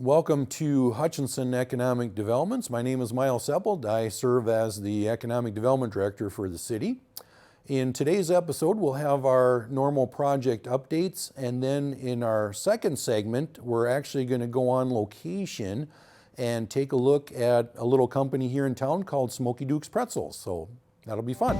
Welcome to Hutchinson Economic Developments. My name is Miles Seppold. I serve as the Economic Development Director for the city. In today's episode, we'll have our normal project updates, and then in our second segment, we're actually going to go on location and take a look at a little company here in town called Smokey Pretzels. So that'll be fun.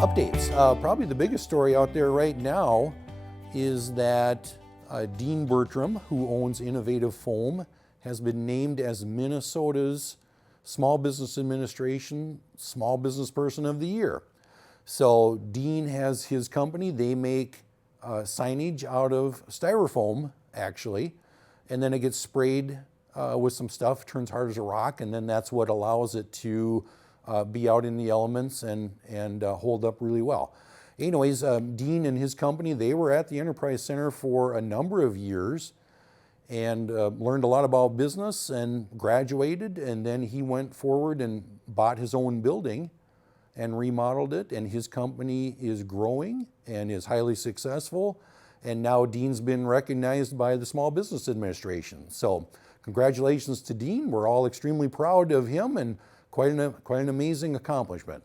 Updates. Probably the biggest story out there right now is that Dean Bertram, who owns Innovative Foam, has been named as Minnesota's Small Business Administration Small Business Person of the Year. So Dean has his company. They make signage out of styrofoam, actually, and then it gets sprayed with some stuff, turns hard as a rock, and then that's what allows it to be out in the elements and hold up really well. Anyways, Dean and his company, they were at the Enterprise Center for a number of years and learned a lot about business and graduated, and then he went forward and bought his own building and remodeled it, and his company is growing and is highly successful, and now Dean's been recognized by the Small Business Administration. So congratulations to Dean. We're all extremely proud of him, and quite an amazing accomplishment.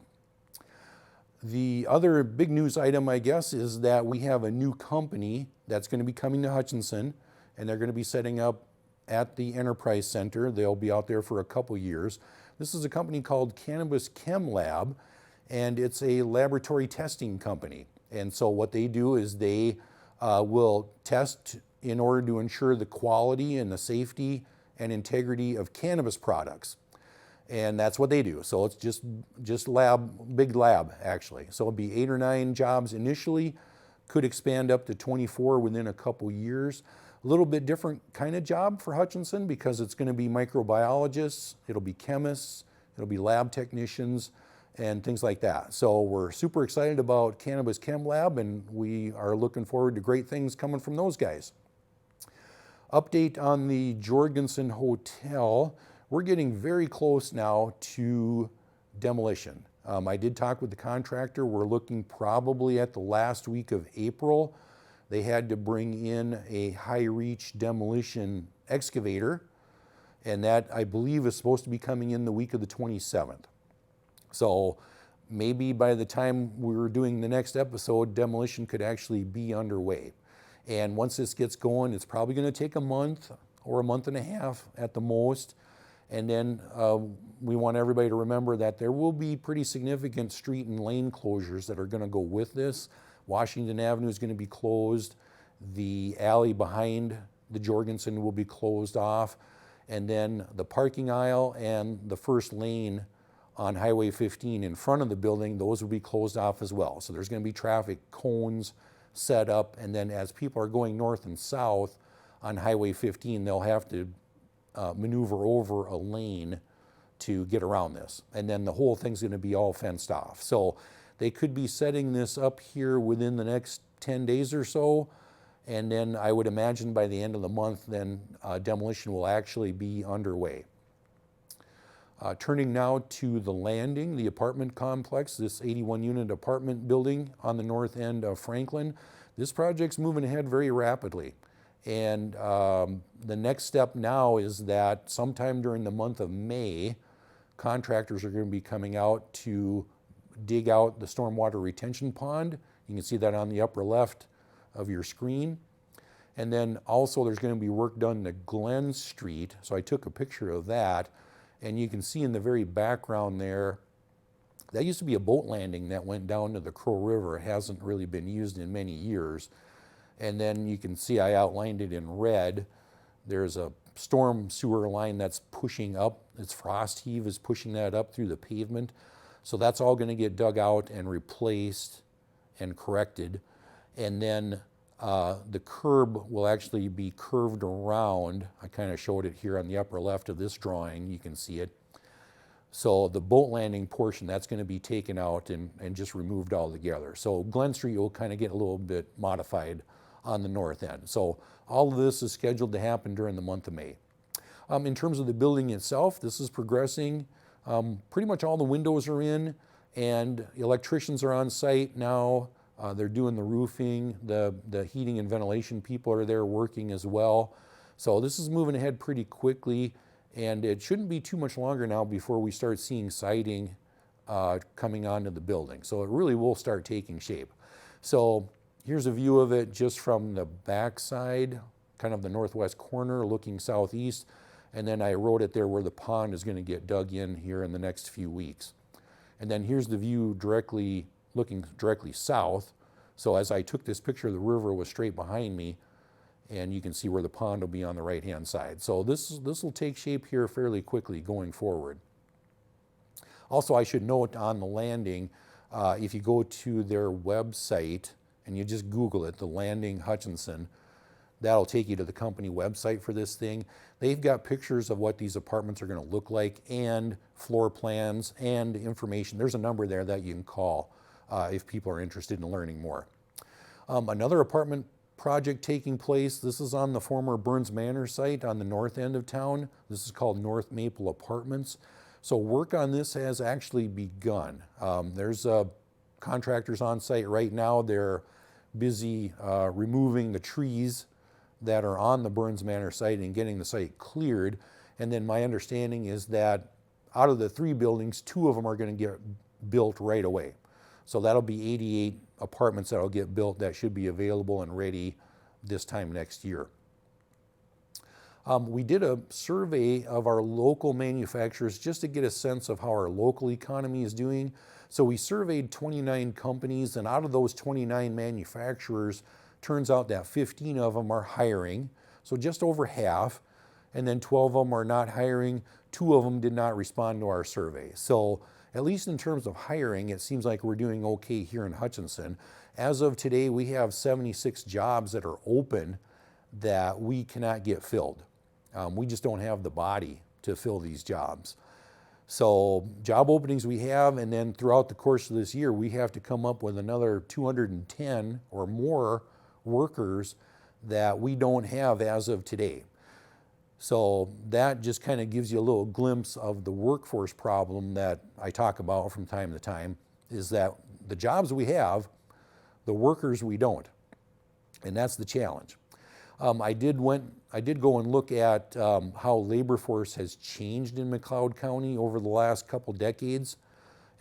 The other big news item, I guess, is that we have a new company that's going to be coming to Hutchinson, and they're going to be setting up at the Enterprise Center. They'll be out there for a couple years. This is a company called Cannabis Chem Lab, and it's a laboratory testing company. And so what they do is they will test in order to ensure the quality and the safety and integrity of cannabis products. And that's what they do. So it's just big lab, actually. So it'll be 8 or 9 jobs initially, could expand up to 24 within a couple years. A little bit different kind of job for Hutchinson because it's going to be microbiologists, it'll be chemists, it'll be lab technicians, and things like that. So we're super excited about Cannabis Chem Lab, and we are looking forward to great things coming from those guys. Update on the Jorgensen Hotel. We're getting very close now to demolition. I did talk with the contractor. We're looking probably at the last week of April. They had to bring in a high-reach demolition excavator, and that, I believe, is supposed to be coming in the week of the 27th. So maybe by the time we're doing the next episode, demolition could actually be underway. And once this gets going, it's probably going to take a month or a month and a half at the most. And then we want everybody to remember that there will be pretty significant street and lane closures that are going to go with this. Washington Avenue is going to be closed. The alley behind the Jorgensen will be closed off. And then the parking aisle and the first lane on Highway 15 in front of the building, those will be closed off as well. So there's going to be traffic cones set up. And then as people are going north and south on Highway 15, they'll have to maneuver over a lane to get around this. And then the whole thing's going to be all fenced off. So they could be setting this up here within the next 10 days or so. And then I would imagine by the end of the month, then demolition will actually be underway. Turning now to the Landing, the apartment complex, this 81-unit apartment building on the north end of Franklin. This project's moving ahead very rapidly. And the next step now is that sometime during the month of May, contractors are going to be coming out to dig out the stormwater retention pond. You can see that on the upper left of your screen. And then also there's going to be work done to Glen Street. So I took a picture of that. And you can see in the very background there, that used to be a boat landing that went down to the Crow River. It hasn't really been used in many years. And then you can see I outlined it in red. There's a storm sewer line that's pushing up. Its frost heave is pushing that up through the pavement. So that's all going to get dug out and replaced and corrected. And then the curb will actually be curved around. I kind of showed it here on the upper left of this drawing. You can see it. So the boat landing portion, that's going to be taken out and just removed altogether. So Glen Street will kind of get a little bit modified on the north end. So all of this is scheduled to happen during the month of May. In terms of the building itself, this is progressing. Pretty much all the windows are in, and electricians are on site now. They're doing the roofing, the heating and ventilation people are there working as well. So this is moving ahead pretty quickly, and it shouldn't be too much longer now before we start seeing siding coming onto the building. So it really will start taking shape. So here's a view of it just from the back side, kind of the northwest corner looking southeast. And then I wrote it there where the pond is going to get dug in here in the next few weeks. And then here's the view looking directly south. So as I took this picture, the river was straight behind me, and you can see where the pond will be on the right-hand side. So this will take shape here fairly quickly going forward. Also, I should note on the landing, if you go to their website and you just Google it, the Landing Hutchinson, that'll take you to the company website for this thing. They've got pictures of what these apartments are going to look like, and floor plans and information. There's a number there that you can call if people are interested in learning more. Another apartment project taking place, this is on the former Burns Manor site on the north end of town. This is called North Maple Apartments. So work on this has actually begun. There's contractors on site right now. They're busy removing the trees that are on the Burns Manor site and getting the site cleared. And then my understanding is that out of the 3 buildings, 2 of them are going to get built right away. So that'll be 88 apartments that'll get built that should be available and ready this time next year. We did a survey of our local manufacturers just to get a sense of how our local economy is doing. So we surveyed 29 companies, and out of those 29 manufacturers, turns out that 15 of them are hiring, so just over half, and then 12 of them are not hiring. 2 of them did not respond to our survey. So at least in terms of hiring, it seems like we're doing okay here in Hutchinson. As of today, we have 76 jobs that are open that we cannot get filled. We just don't have the body to fill these jobs. So job openings we have, and then throughout the course of this year, we have to come up with another 210 or more workers that we don't have as of today. So that just kind of gives you a little glimpse of the workforce problem that I talk about from time to time, is that the jobs we have, the workers we don't. And that's the challenge. I did go and look at how labor force has changed in McLeod County over the last couple decades.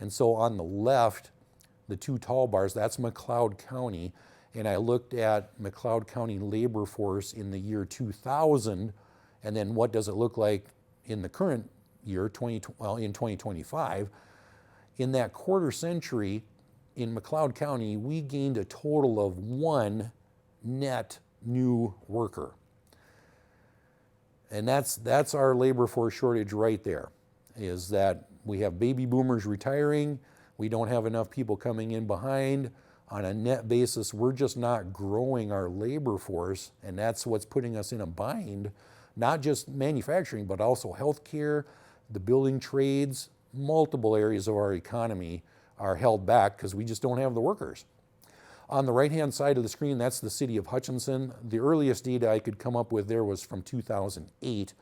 And so on the left, the 2 tall bars, that's McLeod County. And I looked at McLeod County labor force in the year 2000, and then what does it look like in the current year, in 2025. In that quarter century, in McLeod County, we gained a total of 1 net new worker. And that's our labor force shortage right there, is that we have baby boomers retiring, we don't have enough people coming in behind. On a net basis, we're just not growing our labor force, and that's what's putting us in a bind, not just manufacturing, but also healthcare, the building trades. Multiple areas of our economy are held back because we just don't have the workers. On the right-hand side of the screen, that's the city of Hutchinson. The earliest data I could come up with there was from 2008,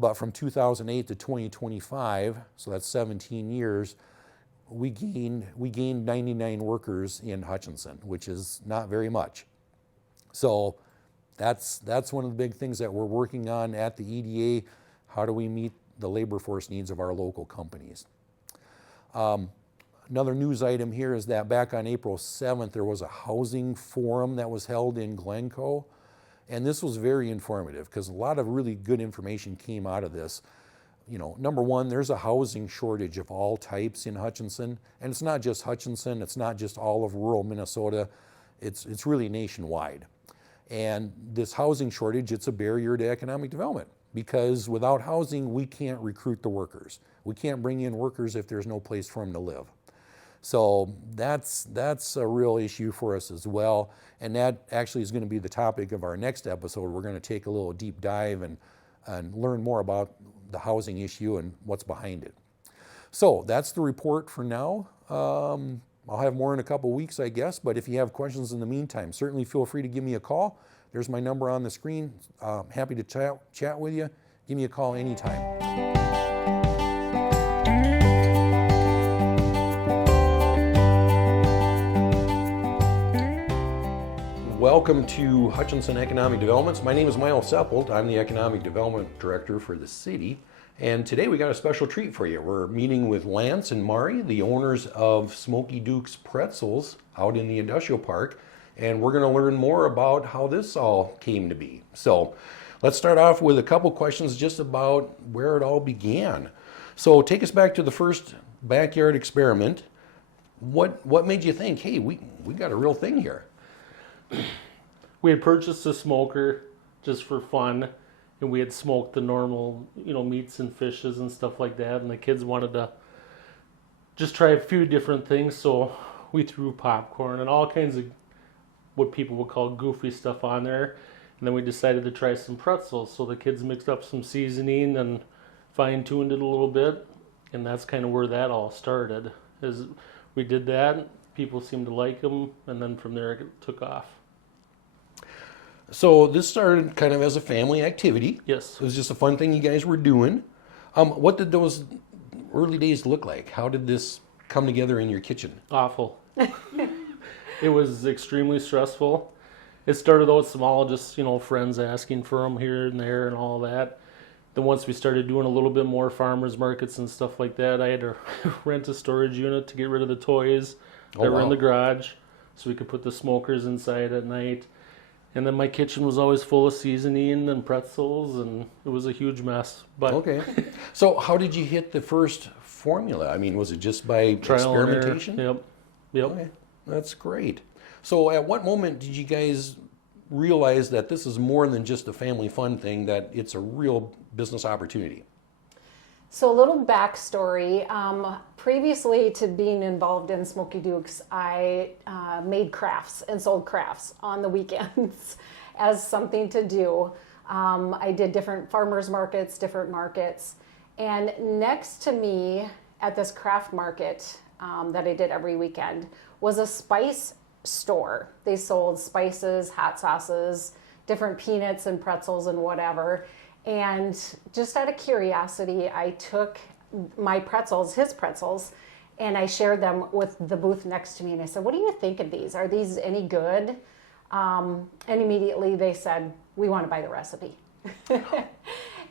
but from 2008 to 2025, so that's 17 years, we gained 99 workers in Hutchinson, which is not very much. So that's one of the big things that we're working on at the EDA. How do we meet the labor force needs of our local companies? Another news item here is that back on April 7th, there was a housing forum that was held in Glencoe. And this was very informative because a lot of really good information came out of this. You know, number one, there's a housing shortage of all types in Hutchinson. And it's not just Hutchinson, it's not just all of rural Minnesota, it's really nationwide. And this housing shortage, it's a barrier to economic development, because without housing, we can't recruit the workers. We can't bring in workers if there's no place for them to live. So that's a real issue for us as well. And that actually is going to be the topic of our next episode. We're going to take a little deep dive and learn more about the housing issue and what's behind it. So that's the report for now. I'll have more in a couple weeks, I guess, but if you have questions in the meantime, certainly feel free to give me a call. There's my number on the screen. Happy to chat with you. Give me a call anytime. Welcome to Hutchinson Economic Developments. My name is Miles Seppold. I'm the Economic Development Director for the city. And today we got a special treat for you. We're meeting with Lance and Mari, the owners of Smokey Duke's Pretzels out in the industrial park. And we're going to learn more about how this all came to be. So let's start off with a couple questions just about where it all began. So take us back to the first backyard experiment. What made you think, hey, we got a real thing here? We had purchased a smoker just for fun, and we had smoked the normal, meats and fishes and stuff like that, and the kids wanted to just try a few different things, so we threw popcorn and all kinds of what people would call goofy stuff on there, and then we decided to try some pretzels, so the kids mixed up some seasoning and fine-tuned it a little bit, and that's kind of where that all started. As we did that, people seemed to like them, and then from there it took off. So this started kind of as a family activity. Yes. It was just a fun thing you guys were doing. What did those early days look like? How did this come together in your kitchen? Awful. It was extremely stressful. It started out small, just, friends asking for them here and there and all that. Then once we started doing a little bit more farmers markets and stuff like that, I had to rent a storage unit to get rid of the toys that were in the garage so we could put the smokers inside at night. And then my kitchen was always full of seasoning and pretzels, and it was a huge mess. But okay. So how did you hit the first formula? I mean, was it just by trial experimentation? and error. Yep. Okay. That's great. So at what moment did you guys realize that this is more than just a family fun thing, that it's a real business opportunity? So a little backstory. Previously to being involved in Smokey Duke's, I made crafts and sold crafts on the weekends as something to do. I did different farmers markets, different markets. And next to me at this craft market that I did every weekend was a spice store. They sold spices, hot sauces, different peanuts and pretzels and whatever. And just out of curiosity, I took my pretzels, his pretzels, and I shared them with the booth next to me. And I said, what do you think of these? Are these any good? And immediately they said, we want to buy the recipe.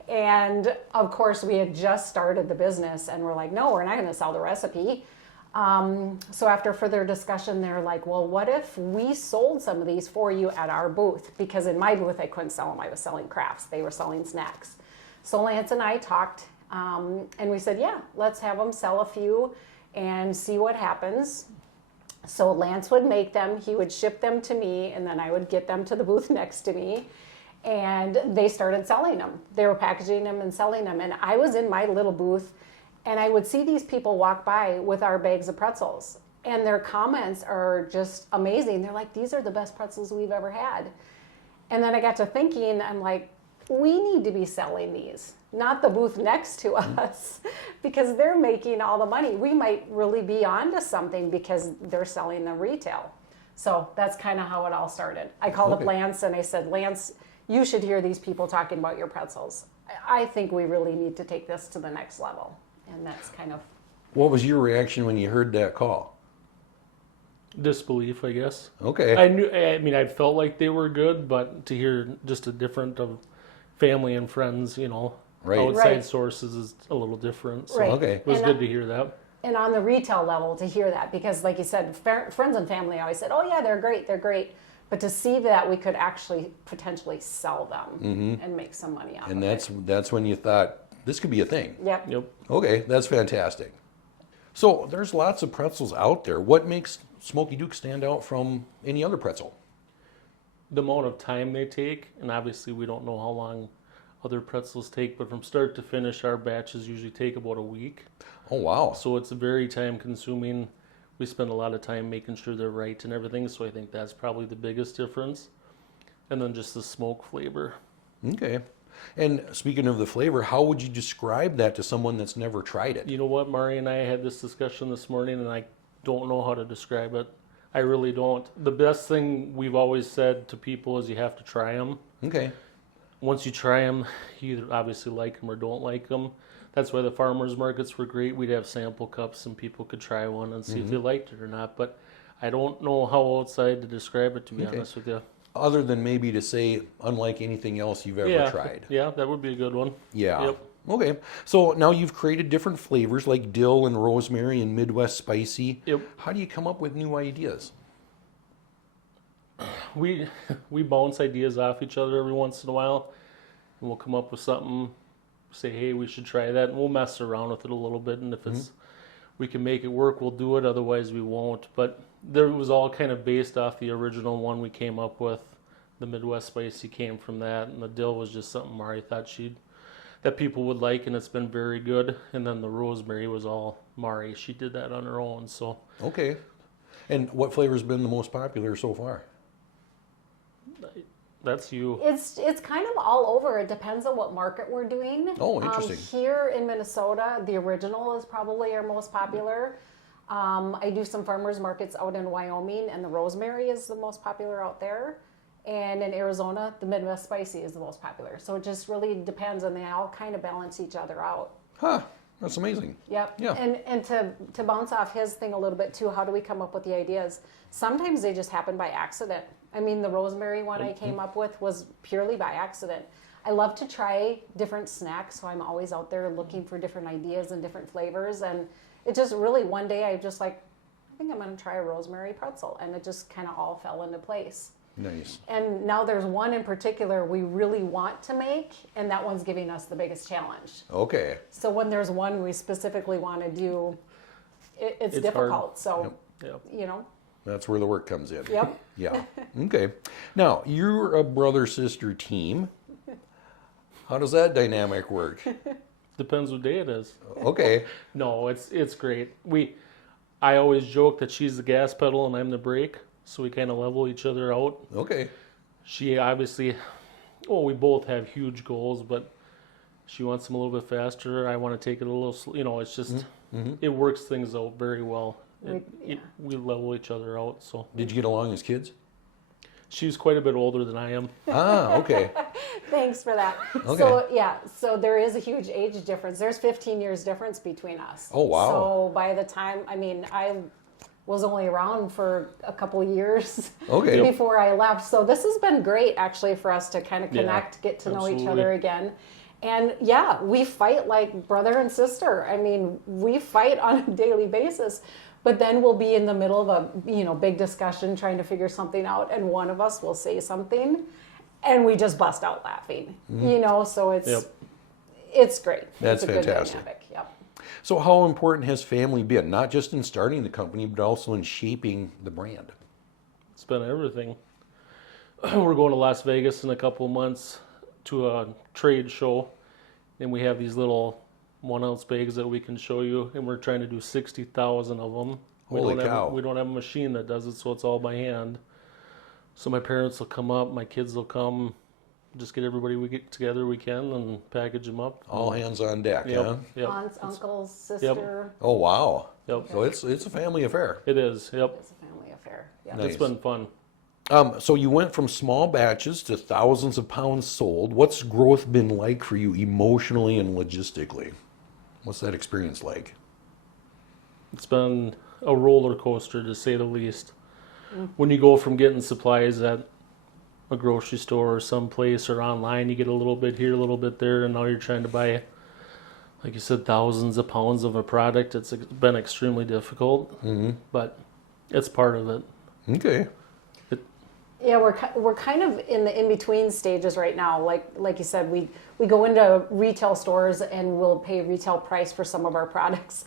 And of course, we had just started the business and we're like, no, we're not going to sell the recipe. So after further discussion, they're like, well, what if we sold some of these for you at our booth? Because in my booth, I couldn't sell them. I was selling crafts. They were selling snacks. So Lance and I talked, and we said, yeah, let's have them sell a few and see what happens. So Lance would make them. He would ship them to me, and then I would get them to the booth next to me. And they started selling them. They were packaging them and selling them. And I was in my little booth, and I would see these people walk by with our bags of pretzels, and their comments are just amazing. They're like, these are the best pretzels we've ever had. And then I got to thinking, I'm like, we need to be selling these, not the booth next to us, because they're making all the money. We might really be onto something because they're selling them retail. So that's kind of how it all started. I called up Lance and I said, Lance, you should hear these people talking about your pretzels. I think we really need to take this to the next level. And that's kind of... What was your reaction when you heard that call? Disbelief, I guess. Okay. I felt like they were good, but to hear just a different of family and friends, outside sources is a little different. So it was good to hear that. And on the retail level, to hear that, because like you said, friends and family always said, oh yeah, they're great. But to see that we could actually potentially sell them and make some money out of it. And that's when you thought, this could be a thing. Yep. Okay, that's fantastic. So there's lots of pretzels out there. What makes Smokey Duke stand out from any other pretzel? The amount of time they take, and obviously we don't know how long other pretzels take, but from start to finish, our batches usually take about a week. Oh, wow. So it's very time consuming. We spend a lot of time making sure they're right and everything, so I think that's probably the biggest difference. And then just the smoke flavor. Okay. And speaking of the flavor, how would you describe that to someone that's never tried it? You know what, Mari and I had this discussion this morning, and I don't know how to describe it. I really don't. The best thing we've always said to people is you have to try them. Okay. once you try them, you either obviously like them or don't like them. That's why the farmers markets were great. We'd have sample cups and people could try one and see if they liked it or not. But I don't know how outside to describe it, to be honest with you. Other than maybe to say, unlike anything else you've ever tried. Yeah, that would be a good one. Yeah. Yep. Okay. So now you've created different flavors like dill and rosemary and Midwest spicy. Yep. How do you come up with new ideas? We bounce ideas off each other every once in a while, and we'll come up with something, say, hey, we should try that, and we'll mess around with it a little bit, and if it's we can make it work, we'll do it, otherwise we won't. But there was all kind of based off the original one we came up with. The Midwest spicy came from that, and the dill was just something Mari thought that people would like, and it's been very good. And then the rosemary was all Mari. She did that on her own. So Okay. And what flavor's been the most popular so far? that's you. It's kind of all over. It depends on what market we're doing. Oh, interesting. Here in Minnesota, the original is probably our most popular. I do some farmers markets out in Wyoming, and the rosemary is the most popular out there. And in Arizona, the Midwest spicy is the most popular. So it just really depends, and they all kind of balance each other out. Huh. That's amazing. Yep. Yeah. And to bounce off his thing a little bit too, how do we come up with the ideas? Sometimes they just happen by accident. I mean, the rosemary one I came up with was purely by accident. I love to try different snacks, so I'm always out there looking for different ideas and different flavors. And it just really, one day I just like, I think I'm going to try a rosemary pretzel. And it just kind of all fell into place. Nice. And now there's one in particular we really want to make, and that one's giving us the biggest challenge. Okay. So when there's one we specifically want to do, it's difficult. Hard. So, Yep. you know, That's where the work comes in. Yep. Yeah. Okay. Now, you're a brother-sister team. How does that dynamic work? Depends what day it is. Okay. No, it's great. I always joke that she's the gas pedal and I'm the brake, so we kind of level each other out. Okay. She obviously, we both have huge goals, but she wants them a little bit faster. I want to take it a little, it's just, it works things out very well. We level each other out. So Did you get along as kids? she's quite a bit older than I am. Ah, okay. thanks for that. Okay. So there is a huge age difference. There's 15 years difference between us. Oh, wow. So by the time, I was only around for a couple years Okay. before I left. So this has been great actually for us to kind of Yeah, connect, get to know each absolutely. other again. And yeah, we fight like brother and sister. I mean, we fight on a daily basis, but then we'll be in the middle of a, big discussion trying to figure something out, and one of us will say something and we just bust out laughing. So it's great. That's it's a fantastic. Good dynamic. Yep. So how important has family been, not just in starting the company, but also in shaping the brand? It's been everything. We're going to Las Vegas in a couple of months to a trade show, and we have these little 1 ounce bags that we can show you, and we're trying to do 60,000 of them. Holy cow. We don't have a machine that does it, so it's all by hand. So my parents will come up, my kids will come, just get everybody we get together we can and package them up. All hands on deck, huh? Yep. Aunts, uncles, sister. Oh, wow. Yep. So it's a family affair. It is. Yep. It's a family affair. Yep. Nice. It's been fun. So you went from small batches to thousands of pounds sold. What's growth been like for you emotionally and logistically? What's that experience like? It's been a roller coaster, to say the least. When you go from getting supplies at a grocery store or someplace or online, you get a little bit here, a little bit there, and now you're trying to buy, like you said, thousands of pounds of a product. It's been extremely difficult, but it's part of it. Okay. Yeah, we're kind of in the in-between stages right now. Like you said, we go into retail stores and we'll pay retail price for some of our products.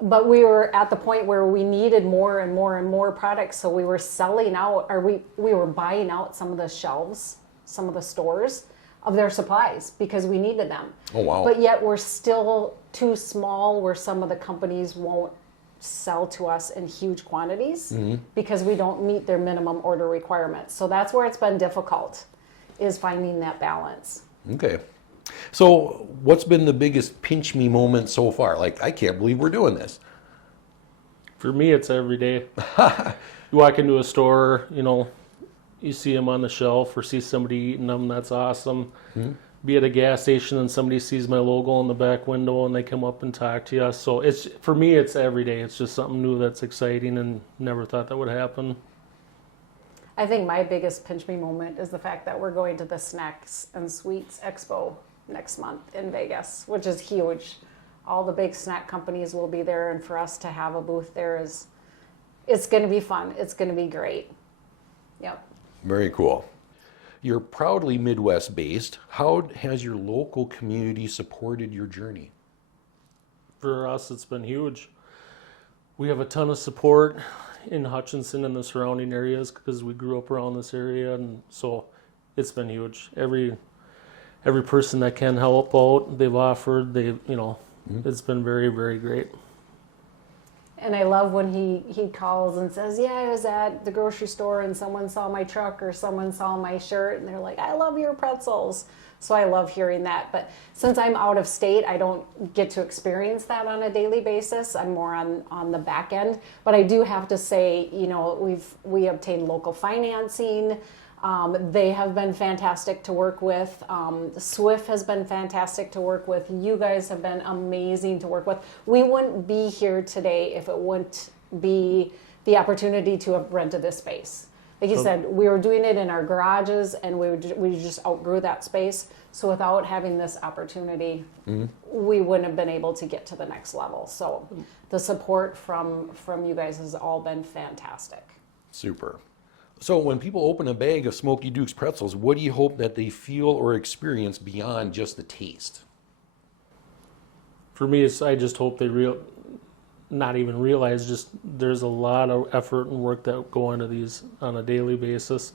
But we were at the point where we needed more and more and more products, so we were selling out, or we were buying out some of the shelves, some of the stores of their supplies because we needed them. Oh, wow. But yet we're still too small where some of the companies won't sell to us in huge quantities because we don't meet their minimum order requirements. So that's where it's been difficult, is finding that balance. Okay. So what's been the biggest pinch me moment so far? Like, I can't believe we're doing this. For me, it's every day. You walk into a store, you you see them on the shelf or see somebody eating them, that's awesome. Be at a gas station and somebody sees my logo in the back window and they come up and talk to you. So it's, for me, it's every day. It's just something new that's exciting and never thought that would happen. I think my biggest pinch me moment is the fact that we're going to the Snacks and Sweets Expo next month in Vegas, which is huge. All the big snack companies will be there, and for us to have a booth there it's going to be fun. It's going to be great. Yep. Very cool. You're proudly Midwest based. How has your local community supported your journey? For us, it's been huge. We have a ton of support in Hutchinson and the surrounding areas because we grew up around this area, and so it's been huge. Every person that can help out, they've offered. It's been very, very great. And I love when he calls and says, yeah, I was at the grocery store and someone saw my truck or someone saw my shirt and they're like, I love your pretzels. So I love hearing that. But since I'm out of state, I don't get to experience that on a daily basis. I'm more on the back end. But I do have to say, we obtained local financing. They have been fantastic to work with. Swift has been fantastic to work with. You guys have been amazing to work with. We wouldn't be here today if it wouldn't be the opportunity to have rented this space. Like you said, we were doing it in our garages, and we just outgrew that space. So without having this opportunity, we wouldn't have been able to get to the next level. So the support from you guys has all been fantastic. Super. So when people open a bag of Smokey Duke's pretzels, what do you hope that they feel or experience beyond just the taste? For me, I just hope they not even realize, just there's a lot of effort and work that go into these on a daily basis.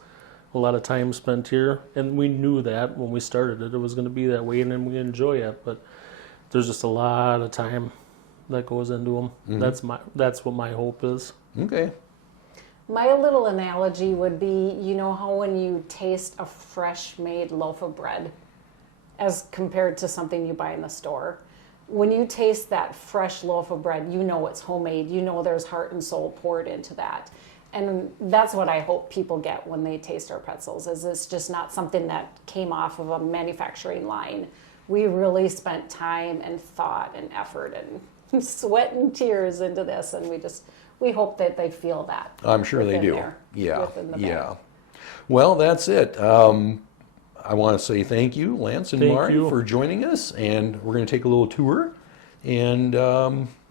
A lot of time spent here, and we knew that when we started it was going to be that way, and then we enjoy it. But there's just a lot of time that goes into them. That's what my hope is. Okay. My little analogy would be, how when you taste a fresh made loaf of bread as compared to something you buy in the store, when you taste that fresh loaf of bread, it's homemade. There's heart and soul poured into that. And that's what I hope people get when they taste our pretzels, is it's just not something that came off of a manufacturing line. We really spent time and thought and effort and sweat and tears into this, and we hope that they feel that. I'm sure they do. Within the bag. Well, that's it. I want to say thank you, Lance and Mari, for joining us, and we're going to take a little tour. And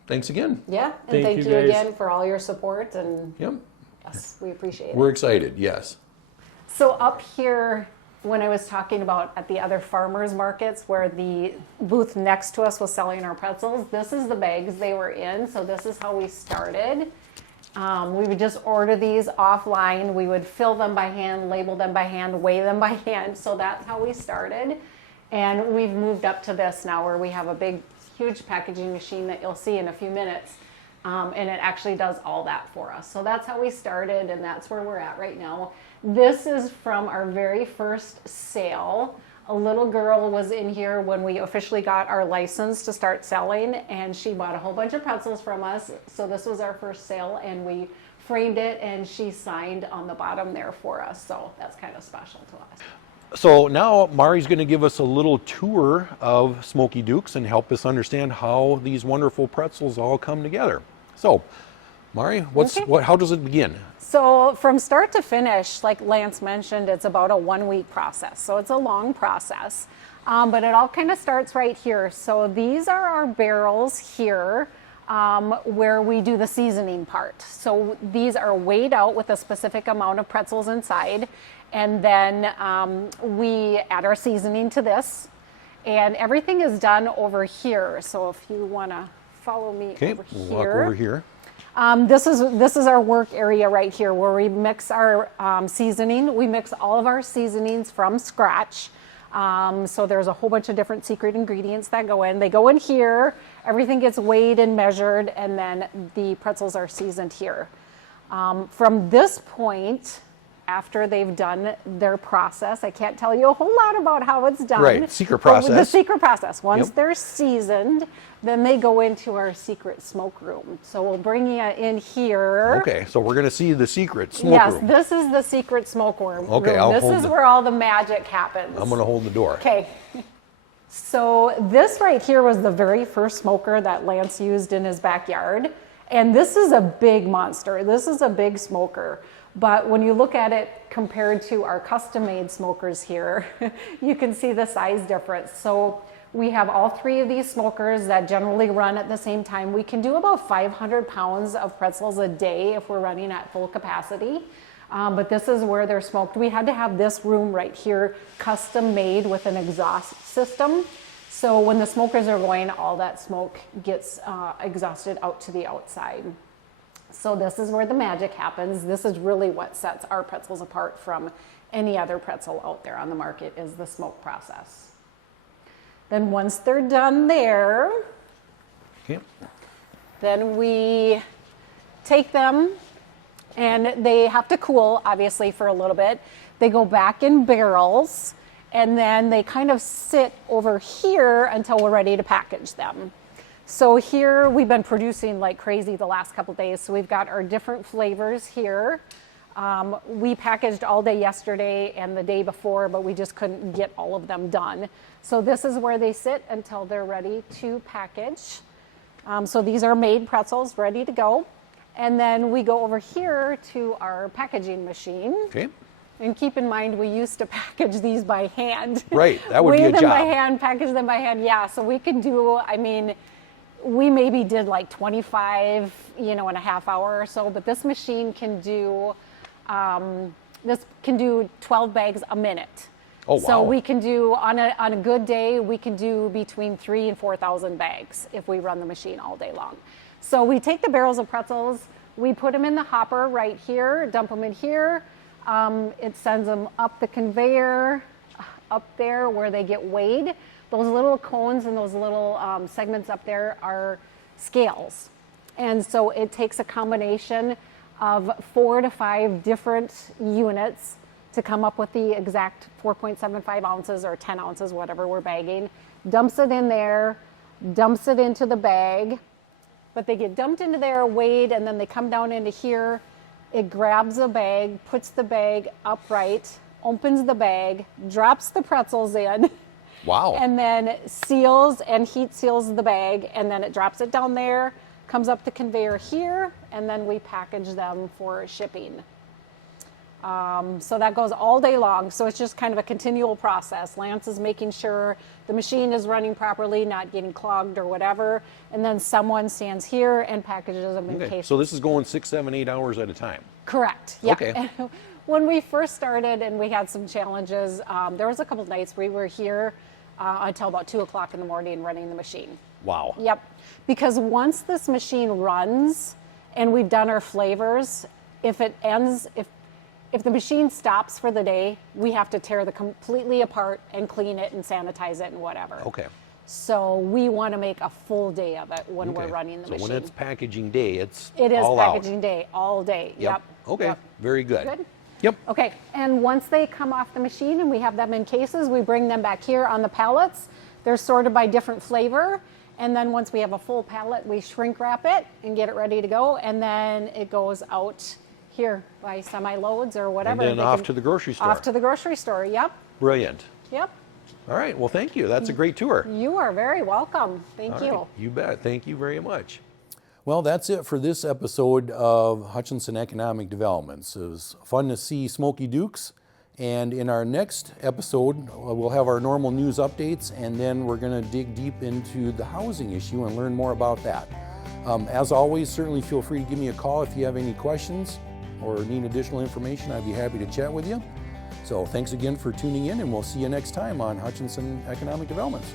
thanks again. Yeah, and thank you again for all your support. And yes, we appreciate it. We're excited. Yes. So up here, when I was talking about at the other farmers markets where the booth next to us was selling our pretzels, this is the bags they were in. So this is how we started. We would just order these offline. We would fill them by hand, label them by hand, weigh them by hand. So that's how we started. And we've moved up to this now where we have a big, huge packaging machine that you'll see in a few minutes. And it actually does all that for us. So that's how we started, and that's where we're at right now. This is from our very first sale. A little girl was in here when we officially got our license to start selling, and she bought a whole bunch of pretzels from us. So this was our first sale, and we framed it, and she signed on the bottom there for us. So that's kind of special to us. So now Mari's going to give us a little tour of Smokey Duke's and help us understand how these wonderful pretzels all come together. So, Mari, how does it begin? So from start to finish, like Lance mentioned, it's about a 1-week process. So it's a long process, but it all kind of starts right here. So these are our barrels here where we do the seasoning part. So these are weighed out with a specific amount of pretzels inside. And then we add our seasoning to this. And everything is done over here. So if you want to follow me over here. We'll walk over here. This is our work area right here where we mix our seasoning. We mix all of our seasonings from scratch. So there's a whole bunch of different secret ingredients that go in. They go in here. Everything gets weighed and measured, and then the pretzels are seasoned here. From this point, after they've done their process. I can't tell you a whole lot about how it's done. Right, secret but with process. The secret process. Once Yep. they're seasoned, then they go into our secret smoke room. So we'll bring you in here. Okay, so we're going to see the secret smoke Yes, room. this is the secret smoke room. Okay, I'll This hold is the- where all the magic happens. I'm going to hold the door. Okay. So this right here was the very first smoker that Lance used in his backyard. And this is a big monster. This is a big smoker. But when you look at it compared to our custom-made smokers here, you can see the size difference. So we have all three of these smokers that generally run at the same time. We can do about 500 pounds of pretzels a day if we're running at full capacity. But this is where they're smoked. We had to have this room right here custom made with an exhaust system. So when the smokers are going, all that smoke gets exhausted out to the outside. So this is where the magic happens. This is really what sets our pretzels apart from any other pretzel out there on the market, is the smoke process. Then once they're done there, Okay. then we take them, and they have to cool, obviously, for a little bit. They go back in barrels, and then they kind of sit over here until we're ready to package them. So here we've been producing like crazy the last couple days. So we've got our different flavors here. We packaged all day yesterday and the day before, but we just couldn't get all of them done. So this is where they sit until they're ready to package. So these are made pretzels ready to go. And then we go over here to our packaging machine. Okay. And keep in mind, we used to package these by hand. Right, that would be Weigh a them job. by hand, package them by hand. Yeah, so we can do, I mean, we maybe did like 25, in a half hour or so, but this machine can do, 12 bags a minute. Oh, wow. So we can do, on a good day, we can do between 3,000 and 4,000 bags if we run the machine all day long. So we take the barrels of pretzels, we put them in the hopper right here, dump them in here. It sends them up the conveyor, up there where they get weighed. Those little cones and those little segments up there are scales. And so it takes a combination of 4 to 5 different units to come up with the exact 4.75 ounces or 10 ounces, whatever we're bagging. Dumps it in there, dumps it into the bag. But they get dumped into there, weighed, and then they come down into here. It grabs a bag, puts the bag upright, opens the bag, drops the pretzels in. Wow. And then seals and heat seals the bag, and then it drops it down there, comes up the conveyor here, and then we package them for shipping. So that goes all day long. So it's just kind of a continual process. Lance is making sure the machine is running properly, not getting clogged or whatever. And then someone stands here and packages them in Okay. cases. So this is going 6, 7, 8 hours at a time. Correct. Yeah. Okay. And when we first started and we had some challenges, there was a couple of nights we were here until about 2 o'clock in the morning running the machine. Wow. Yep. Because once this machine runs and we've done our flavors, if the machine stops for the day, we have to tear the completely apart and clean it and sanitize it and whatever. Okay. So we want to make a full day of it when we're Okay. running the so machine. when it's packaging day, It is all packaging out. day, all day. Yep. Okay. Yep. Very good. Good? Yep. Okay, and once they come off the machine and we have them in cases, we bring them back here on the pallets. They're sorted by different flavor. And then once we have a full pallet, we shrink wrap it and get it ready to go. And then it goes out here by semi-loads or whatever. And then They off can- to the grocery store. Off to the grocery store, yep, Brilliant. yep. All right. Well, thank you. That's a great tour. You are very welcome. Thank All you. right. You bet. Thank you very much. Well, that's it for this episode of Hutchinson Economic Developments. It was fun to see Smokey Dukes. And in our next episode, we'll have our normal news updates, and then we're going to dig deep into the housing issue and learn more about that. As always, certainly feel free to give me a call if you have any questions or need additional information. I'd be happy to chat with you. So thanks again for tuning in, and we'll see you next time on Hutchinson Economic Developments.